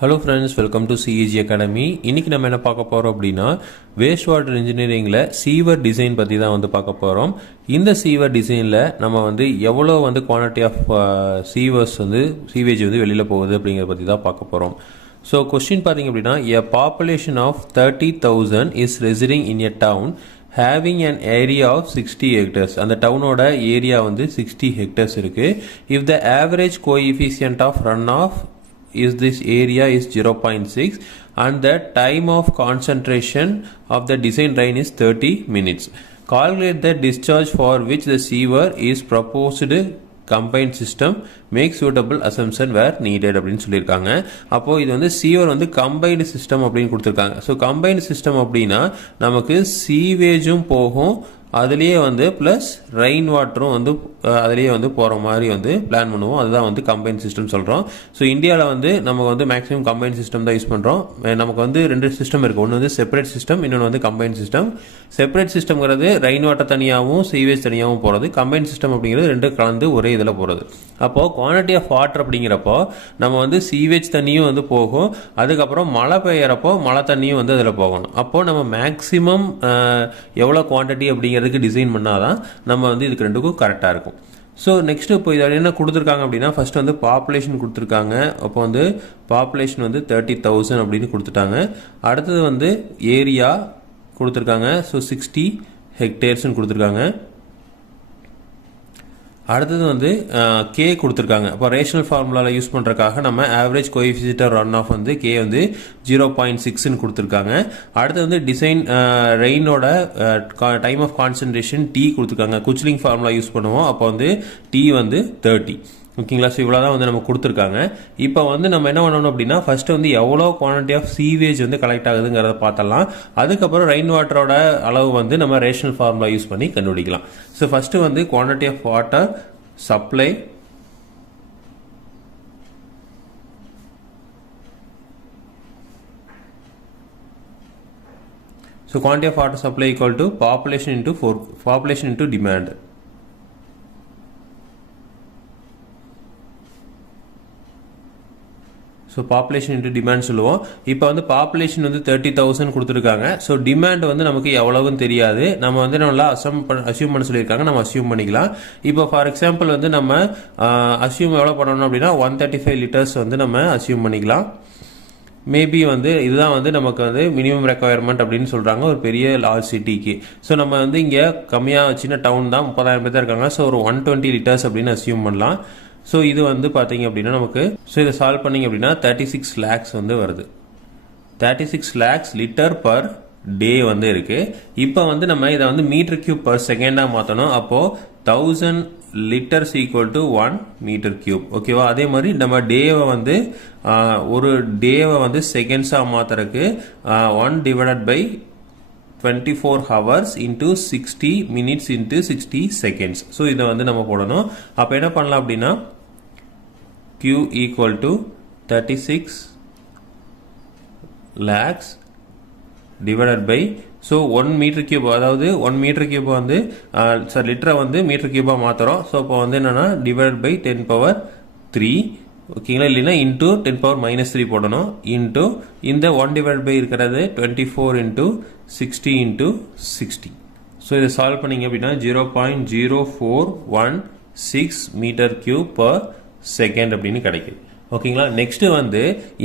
Hello friends, welcome to CEG academy. இன்றைக்கி நம்ம என்ன பார்க்க போகிறோம் அப்படின்னா, வேஸ்ட் வாட்டர் இன்ஜினியரிங்கில் சீவர் டிசைன் பற்றி தான் பார்க்க போகிறோம். இந்த சீவர் டிசைனில் நம்ம எவ்வளோ குவான்டிட்டி ஆஃப் சீவேஜ் வெளியில் போகுது அப்படிங்கிறத பற்றி தான் பார்க்க போகிறோம். ஸோ கொஸ்டின் பார்த்தீங்க அப்படின்னா, a population of 30,000 is residing in a town having an area of 60 hectares. அந்த டவுனோட ஏரியா 60 hectares இருக்கு. If the average coefficient of runoff is this area is 0.6 and the time of concentration of the design drain is 30 minutes. Calculate the discharge for which the sewer is proposed combined system, make suitable assumption where needed அப்படின்னு சொல்லியிருக்காங்க. அப்போது இது sewer combined system அப்படின்னு கொடுத்துருக்காங்க. So combined system அப்படின்னா நமக்கு சீவேஜும் போகும், அதுலேயே ப்ளஸ் ரெயின் வாட்டரும் அதுலேயே போகிற மாதிரி பிளான் பண்ணுவோம். அதுதான் கம்பைன் சிஸ்டம் சொல்கிறோம். ஸோ இந்தியாவில் நம்ம மேக்ஸிமம் கம்பைன் சிஸ்டம் தான் யூஸ் பண்ணுறோம். நமக்கு ரெண்டு சிஸ்டம் இருக்குது. ஒன்று செப்பரேட் சிஸ்டம், இன்னொன்று கம்பைன் சிஸ்டம். செப்பரேட் சிஸ்டம்ங்கிறது ரெயின் வாட்டர் தனியாகவும் சீவேஜ் தனியாகவும் போகிறது. கம்பைன் சிஸ்டம் அப்படிங்கிறது ரெண்டு கலந்து ஒரே இதில் போகிறது. அப்போது குவான்டிட்டி ஆஃப் வாட்டர் அப்படிங்கிறப்போ நம்ம சீவேஜ் தண்ணியும் போகும், அதுக்கப்புறம் மழை பெய்யறப்போ மழை தண்ணியும் அதில் போகணும். அப்போது நம்ம மேக்ஸிமம் எவ்வளோ குவான்டிட்டி அப்படிங்கிறதுக்கு டிசைன் பண்ணாதான் நம்ம இதுக்கு ரெண்டுக்கும் கரெக்டாக இருக்கும். ஸோ நெக்ஸ்ட் இப்போ இதில் என்ன கொடுத்துருக்காங்க அப்படின்னா, ஃபர்ஸ்ட் பாப்புலேஷன் கொடுத்துருக்காங்க. அப்போ பாப்புலேஷன் 30,000 அப்படின்னு கொடுத்துட்டாங்க. அடுத்தது ஏரியா கொடுத்துருக்காங்க. ஸோ 60 ஹெக்டேர்ஸ்ன்னு கொடுத்துருக்காங்க. அடுத்தது கே கொடுத்துருக்காங்க. இப்போ ரேஷனல் ஃபார்முலாவில் யூஸ் பண்ணுறதுக்காக நம்ம average coefficient runoff K 0.6ன்னு கொடுத்துருக்காங்க. அடுத்தது டிசைன் ரெயினோட டைம் ஆஃப் கான்சன்ட்ரேஷன் டி கொடுத்துருக்காங்க. குச்லிங் ஃபார்முலா யூஸ் பண்ணுவோம். அப்போ டி 30. ஓகேங்களா? ஸோ இவ்வளோ தான் நம்ம கொடுத்துருக்காங்க. இப்போ நம்ம என்ன பண்ணணும் அப்படின்னா, ஃபர்ஸ்ட் எவ்வளோ குவான்டிட்டி ஆஃப் சீவேஜ் கலெக்ட் ஆகுதுங்கிறத பார்த்தலாம். அதுக்கப்புறம் ரெயின் வாட்டரோட அளவு நம்ம ரேஷனல் ஃபார்முலா யூஸ் பண்ணி கண்டுபிடிக்கலாம். So first quantity of water supply So quantity of water supply equal to population into demand. So population into demand சொல்லுவோம். இப்போ பாப்புலேஷன் 30,000 கொடுத்துருக்காங்க. ஸோ டிமாண்ட் நமக்கு எவ்வளவுன்னு தெரியாது. நம்ம நல்லா அசியூம் பண்ண சொல்லியிருக்காங்க. நம்ம அசியூம் பண்ணிக்கலாம். இப்போ ஃபார் எக்ஸாம்பிள் நம்ம அசியூம் எவ்வளோ பண்ணணும் அப்படின்னா 135 லிட்டர்ஸ் நம்ம அசியூம் பண்ணிக்கலாம். மேபி இதுதான் நமக்கு மினிமம் ரெக்குவயர்மெண்ட் அப்படின்னு சொல்கிறாங்க ஒரு பெரிய லார்ஜ் சிட்டிக்கு. ஸோ நம்ம இங்கே கம்மியாக சின்ன டவுன் தான், 30,000 பேர் தான் இருக்காங்க. ஸோ ஒரு 120 லிட்டர்ஸ் அப்படின்னு அசியூம் பண்ணலாம். ஸோ இது பார்த்தீங்க அப்படின்னா நமக்கு இதை சால்வ் பண்ணிங்க அப்படின்னா 36 lakhs வருது. 36 lakhs லிட்டர் பர் டே இருக்கு. இப்போ நம்ம இதை மீட்டர் கியூப் பர் செகண்டாக மாற்றணும். அப்போது 1000 litres equal to 1 metre cube. ஓகேவா? அதே மாதிரி நம்ம டேவை ஒரு டேவை செகண்ட்ஸாக மாற்றுறதுக்கு 1 divided by 24 hours into 60 minutes into 60 seconds. So இதை நம்ம போடணும். அப்போ என்ன பண்ணலாம் அப்படின்னா, Q equal to 36 lakhs divided by, so 1 metre cube, அதாவது 1 மீட்டர் கியூப் லிட்டரை மீட்டர் கியூபாக மாற்றுறோம். ஸோ இப்போ என்னன்னா டிவைட் பை 10⁻3. ஓகேங்களா? இல்லைன்னா இன்டூ 10⁻−3 போடணும். இன்டூ இந்த 1 டிவைட் பை இருக்கிறது 24 into 60 into 60. ஸோ இதை சால்வ் பண்ணிங்க அப்படின்னா 0.0416 மீட்டர் கியூப் பர் செகண்ட் அப்படின்னு கிடைக்குது. ஓகேங்களா? நெக்ஸ்ட்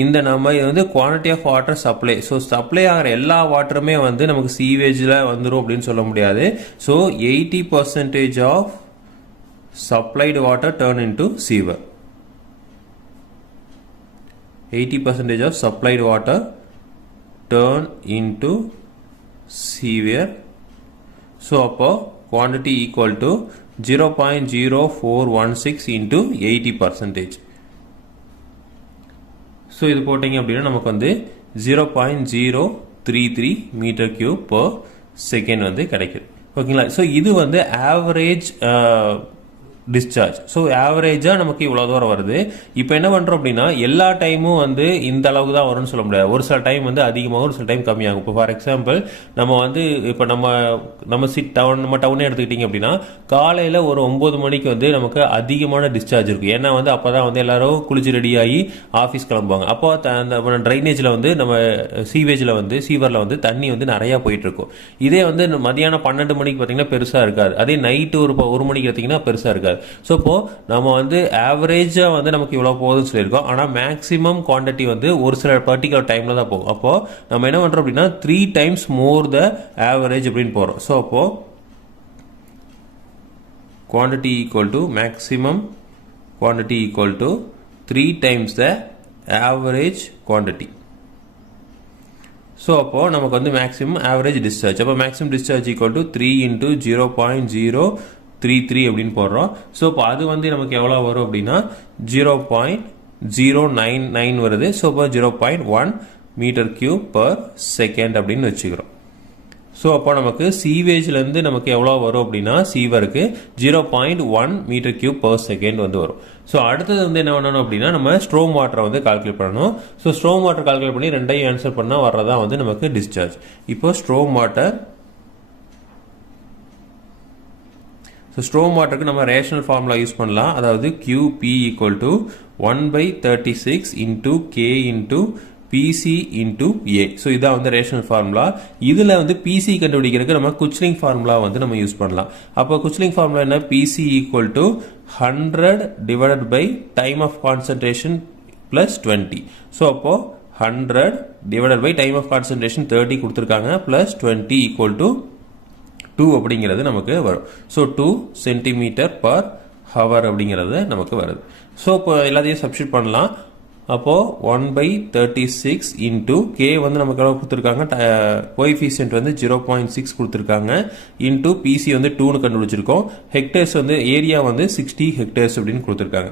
இந்த நம்ம quantity of water supply. So supply ஆகிற எல்லா வாட்டருமே நமக்கு சீவேஜில் வந்துடும் அப்படின்னு சொல்ல முடியாது. So 80% of supplied water turn into sewer. 80% of supplied water turn into sewer. So அப்போ quantity equal to 0.0416 into 80%. So இது போட்டிங்க அப்படின்னா நமக்கு 0.033 மீட்டர் கியூப் பர் செகண்ட் கிடைக்குது. ஓகேங்களா? ஸோ இது ஆவரேஜ் டிஸ்சார்ஜ். ஸோ ஆவரேஜாக நமக்கு இவ்வளோ தூரம் வருது. இப்போ என்ன பண்ணுறோம் அப்படின்னா எல்லா டைமும் வந்து இந்த அளவுக்கு தான் வரும்னு சொல்ல முடியாது. ஒரு சில டைம் வந்து அதிகமாகும், ஒரு சில டைம் கம்மியாகும். இப்போ ஃபார் எக்ஸாம்பிள் நம்ம வந்து இப்போ நம்ம டவுனே எடுத்துக்கிட்டிங்க அப்படின்னா காலையில் ஒரு 9 மணிக்கு வந்து நமக்கு அதிகமான டிஸ்சார்ஜ் இருக்குது. ஏன்னா வந்து அப்போ தான் வந்து எல்லாரும் குளிச்சு ரெடி ஆகி ஆஃபீஸ் கிளம்புவாங்க. அப்போ அந்த ட்ரைனேஜில் வந்து நம்ம சீவரில் வந்து தண்ணி வந்து நிறையா போயிட்டுருக்கும். இதே வந்து மதியானம் 12 மணிக்கு பார்த்தீங்கன்னா பெருசாக இருக்காது. அதே நைட்டு ஒரு மணிக்கு பார்த்தீங்கன்னா பெருசாக இருக்காது. ஸோ இப்போ நம்ம வந்து ஆவரேஜா வந்து நமக்கு இவ்வளோ போகுதுன்னு சொல்லியிருக்கோம். ஆனால் மேக்ஸிமம் குவான்டிட்டி வந்து ஒரு சில பர்டிகுலர் டைம்ல தான் போகும். அப்போ நம்ம என்ன பண்றோம் அப்படின்னா 3 times more the average அப்படின்னு போறோம். ஸோ அப்போ quantity equal to maximum quantity equal to 3 times the average quantity. So அப்போ நமக்கு வந்து மேக்ஸிமம் ஆவரேஜ் டிஸ்சார்ஜ். அப்போ maximum discharge equal to 3 into 0.033 அப்படின்னு போடுறோம். ஸோ இப்போ அது வந்து நமக்கு எவ்வளோ வரும் அப்படின்னா 0.099 வருது. ஸோ இப்போ 0.1 மீட்டர் கியூப் பர் செகண்ட் அப்படின்னு வச்சுக்கிறோம். ஸோ அப்போ நமக்கு சீவேஜ்லேருந்து நமக்கு எவ்வளோ வரும் அப்படின்னா சீவருக்கு 0.1 மீட்டர் கியூப் பர் செகண்ட் வந்து வரும். ஸோ அடுத்தது வந்து என்ன பண்ணணும் அப்படின்னா நம்ம ஸ்ட்ரோம் வாட்டரை வந்து கால்குலேட் பண்ணணும். ஸோ ஸ்ட்ரோம் வாட்டர் கால்குலேட் பண்ணி ரெண்டையும் ஆன்சர் பண்ணால் வர்றதா வந்து நமக்கு டிஸ்சார்ஜ். இப்போ ஸ்ட்ரோம் வாட்டருக்கு நம்ம ரேஷனல் ஃபார்முலா யூஸ் பண்ணலாம். அதாவது QP equal to 1/36 into K into PC into A. So இதான் வந்து ரேஷனல் ஃபார்முலா. இதில் வந்து PC கண்டுபிடிக்கிறதுக்கு நம்ம குச்லிங் ஃபார்முலா வந்து நம்ம யூஸ் பண்ணலாம். அப்போ குச்லிங் ஃபார்முலா என்ன? PC equal to 100 divided by time of concentration plus 20. So அப்போ 100 divided by time of concentration 30 கொடுத்துருக்காங்க பிளஸ் 20 ஈக்குவல் டு 2 அப்படிங்கிறது நமக்கு வரும். ஸோ 2 சென்டிமீட்டர் பர் ஹவர் அப்படிங்கிறது நமக்கு வருது. ஸோ இப்போ எல்லாத்தையும் சப்ஸ்டிட் பண்ணலாம். அப்போ 1/36 இன்டூ K வந்து நமக்கு எவ்வளோ கொடுத்துருக்காங்க, கோஎஃபிஷியன்ட் வந்து 0.6 கொடுத்துருக்காங்க, இன்டூ PC வந்து 2னு கண்டுபிடிச்சிருக்கோம். ஹெக்டேர்ஸ் வந்து ஏரியா வந்து 60 ஹெக்டேர்ஸ் அப்படின்னு கொடுத்துருக்காங்க.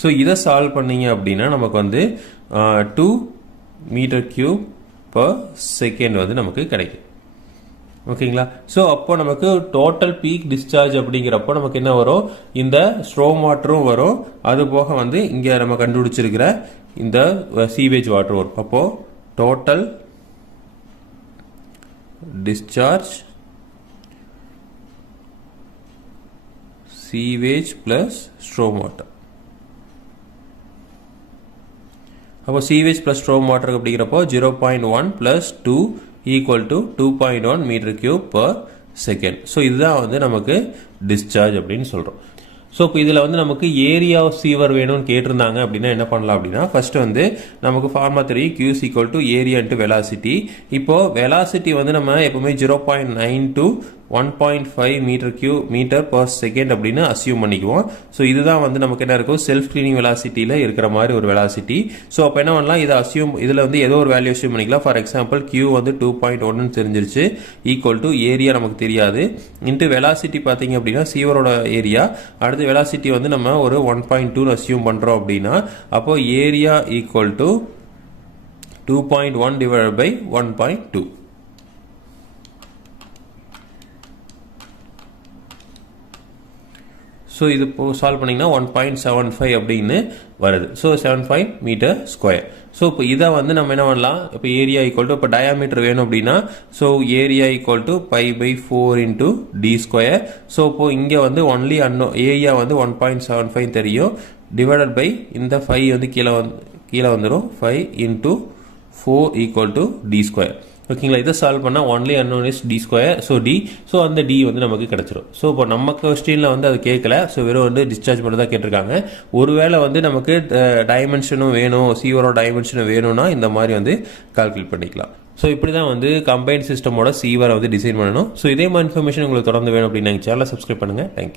ஸோ இதை சால்வ் பண்ணீங்க அப்படின்னா நமக்கு வந்து 2 மீட்டர் கியூப் பர் செகண்ட் வந்து நமக்கு கிடைக்கும். ஓகேங்களா? ஸோ அப்போ நமக்கு டோட்டல் பீக் டிஸ்சார்ஜ் அப்படிங்கிறப்போ நமக்கு என்ன வரும், இந்த ஸ்ட்ரோம் வாட்டரும் வரும், அது போக வந்து இங்கே நம்ம கண்டுபிடிச்சிருக்கிற இந்த சீவேஜ் வாட்டர் வரும். அப்போ total discharge sewage plus storm water. அப்போ சீவேஜ் பிளஸ் ஸ்ட்ரோம் வாட்டர் அப்படிங்கிறப்போ 0.1 plus 2 equal to 2.1 metre cube per second. So இதுதான் வந்து நமக்கு டிஸ்சார்ஜ் அப்படின்னு சொல்கிறோம். ஸோ இப்போ இதில் வந்து நமக்கு ஏரியா ஆஃப் சீவர் வேணும்னு கேட்டிருந்தாங்க அப்படின்னா என்ன பண்ணலாம் அப்படின்னா ஃபர்ஸ்ட் வந்து நமக்கு ஃபார்முலா தெரியும், QS equal to area into velocity. இப்போ வெலாசிட்டி வந்து நம்ம எப்பவுமே 0.9 to 1.5 மீட்டர் பர் செகண்ட் அப்படின்னு அசியூம் பண்ணிக்குவோம். ஸோ இதுதான் வந்து நமக்கு என்ன இருக்கும், செல்ஃப் கிளீனிங் வெலாசிட்டியில் இருக்கிற மாதிரி ஒரு வெலாசிட்டி. ஸோ அப்போ என்ன பண்ணலாம், இதில் வந்து ஏதோ ஒரு வேல்யூ அசியூம் பண்ணிக்கலாம். ஃபார் எக்ஸாம்பிள் Q வந்து 2.1 தெரிஞ்சிருச்சு, ஈக்குவல் டு ஏரியா நமக்கு தெரியாது, இன்ட்டு வெலாசிட்டி பார்த்தீங்க அப்படின்னா சீவரோட ஏரியா, அடுத்து வெலாசிட்டி வந்து நம்ம ஒரு 1.2 அசியூம் பண்ணுறோம் அப்படின்னா அப்போ area equal to 2.1 divide by 1.2. So இது இப்போ சால்வ் பண்ணிங்கன்னா 1.75 அப்படின்னு வருது. So 75 metre square. ஸோ இப்போ இதை வந்து நம்ம என்ன பண்ணலாம், இப்போ ஏரியா ஈக்குவல் டு இப்போ டயாமீட்டர் வேணும் அப்படின்னா so area equal to π/4 into D square. So இப்போ இங்கே வந்து ஒன்லி ஏரியா வந்து 1.75 தெரியும், டிவைடட் பை இந்த 5 வந்து கீழே வந்துடும், 5 into 4 equal to D square. ஓகேங்களா? இதை சால்வ் பண்ணால் only unknown is D square. So D, so அந்த டி வந்து நமக்கு கிடைச்சிரும். ஸோ இப்போ நம்ம கொஸ்டினில் வந்து அது கேட்கல, ஸோ வெறும் வந்து டிஸ்சார்ஜ் மட்டும் தான் கேட்டிருக்காங்க. ஒருவேளை வந்து நமக்கு டைமென்ஷனும் வேணும், சீவரோட டைமென்ஷனும் வேணும்னா இந்த மாதிரி வந்து கால்குலேட் பண்ணிக்கலாம். ஸோ இப்படி தான் வந்து கம்பைன்ட் சிஸ்டமோட சீவரை வந்து டிசைன் பண்ணணும். ஸோ இதே மாதிரி இன்ஃபர்மேஷன் உங்களுக்கு தொடர்ந்து வேணும் அப்படின்னு எங்கள் சேனலை சப்ஸ்கிரைப் பண்ணுங்கள். தேங்க்யூ.